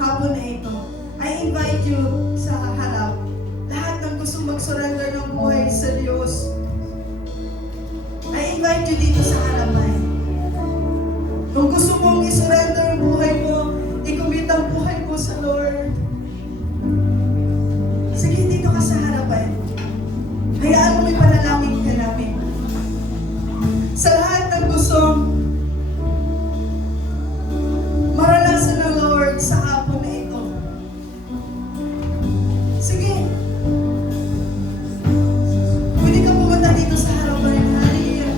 hapon na ito, I invite you sa harap. Lahat ng gusto mag-surrender ng buhay sa Diyos, I invite you dito sa harapan. Kung gusto mong isurrender ang buhay mo, i-commit ang buhay mo sa Lord, sige, dito ka sa harapan. Hayaan mo may panalangin ka namin. Sa lahat ng gustong maranasan ng Lord sa hapon na ito, sige, pwede ka pumunta dito sa harapan. Hallelujah.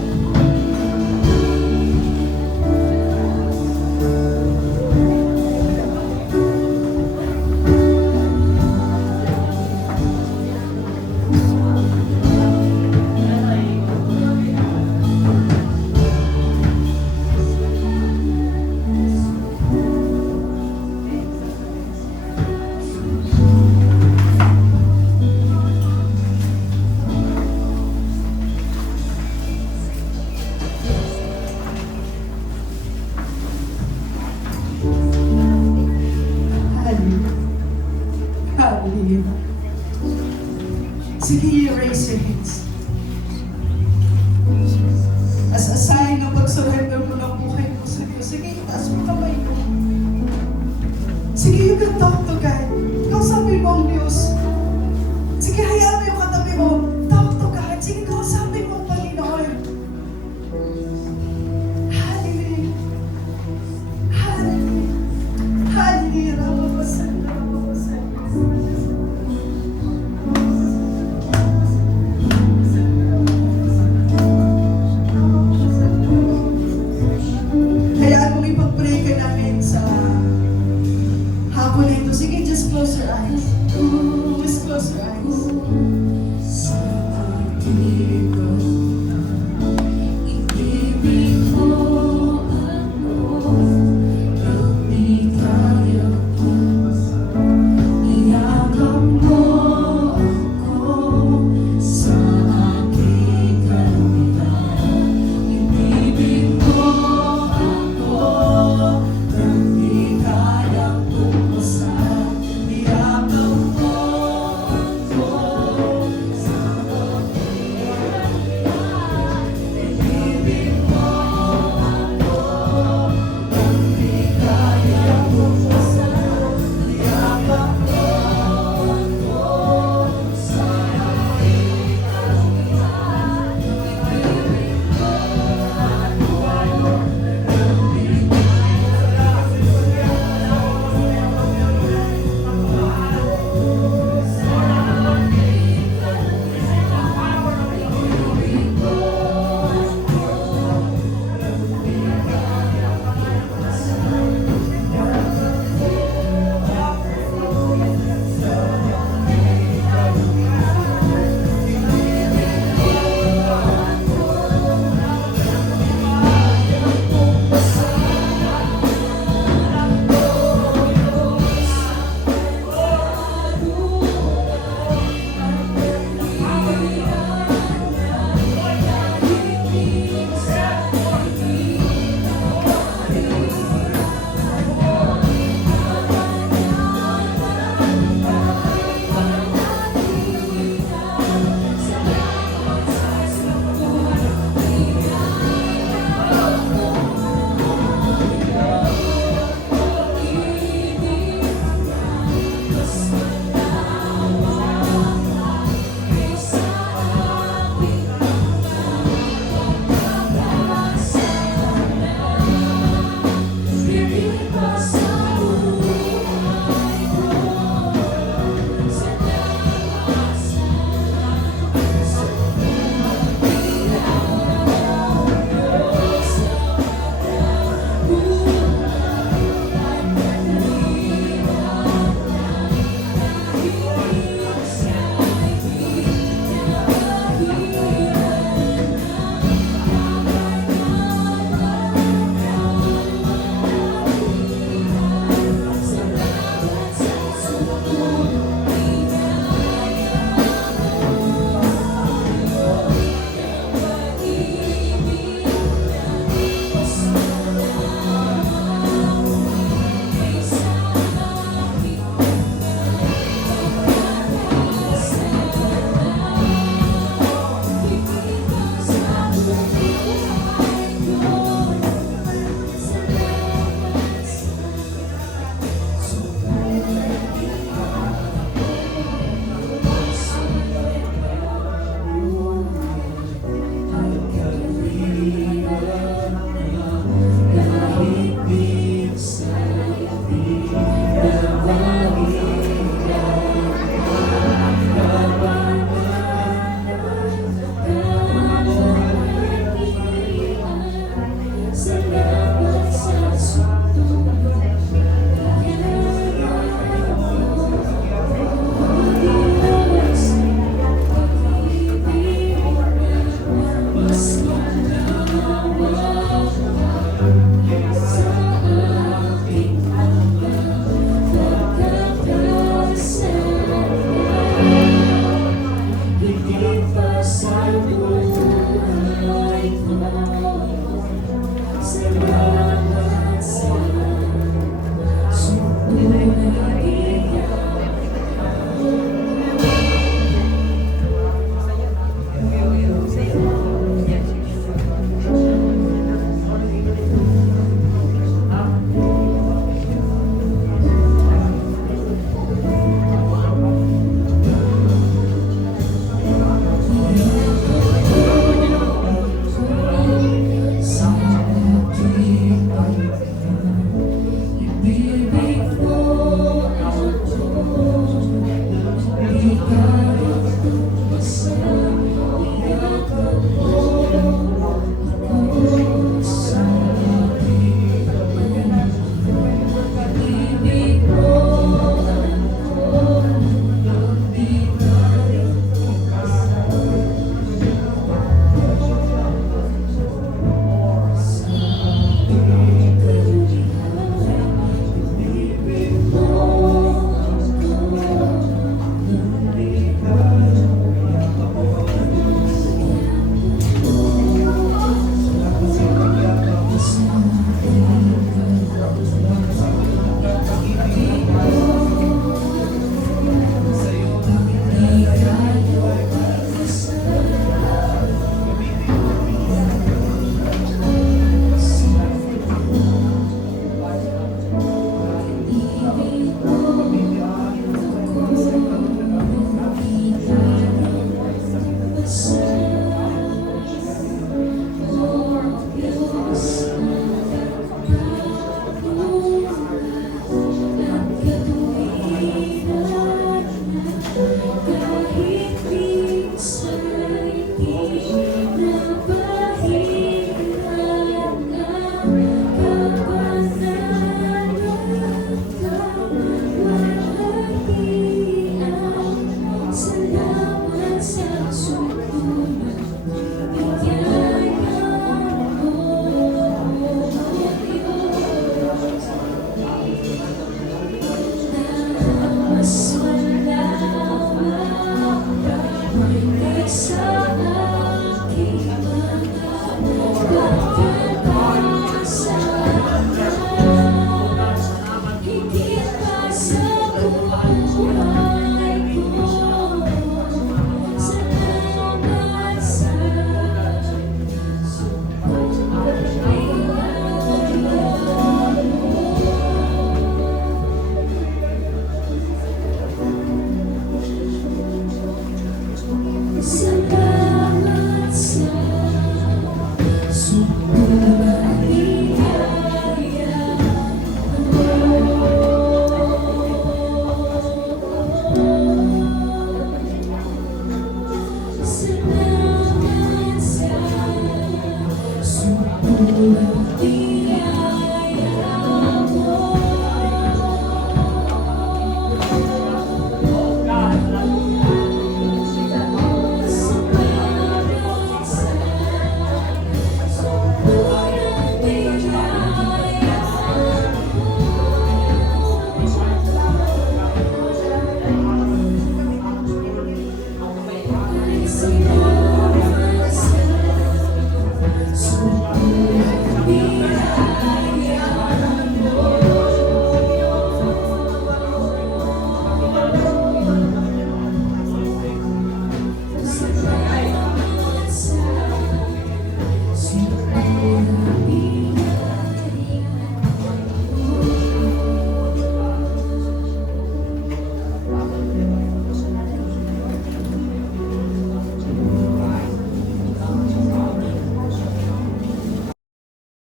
Hallelujah. Sige, raise your hands. As a sign ng pag-surrender mo ng buhay mo sa Diyos, sige, itaas mo kamay mo. Sige, you can talk to God. Kausapin mo ang Diyos. Sige, hayaan mo yung katabi mo. Talk to God. Sige, kausapin mo ang Panginoon. Hallelujah. Hallelujah. Hallelujah. Rababasan, rababasan. Hayaan mong ipag-pray ka namin sa hapon na ito. Sige, just close your eyes. Just close your eyes.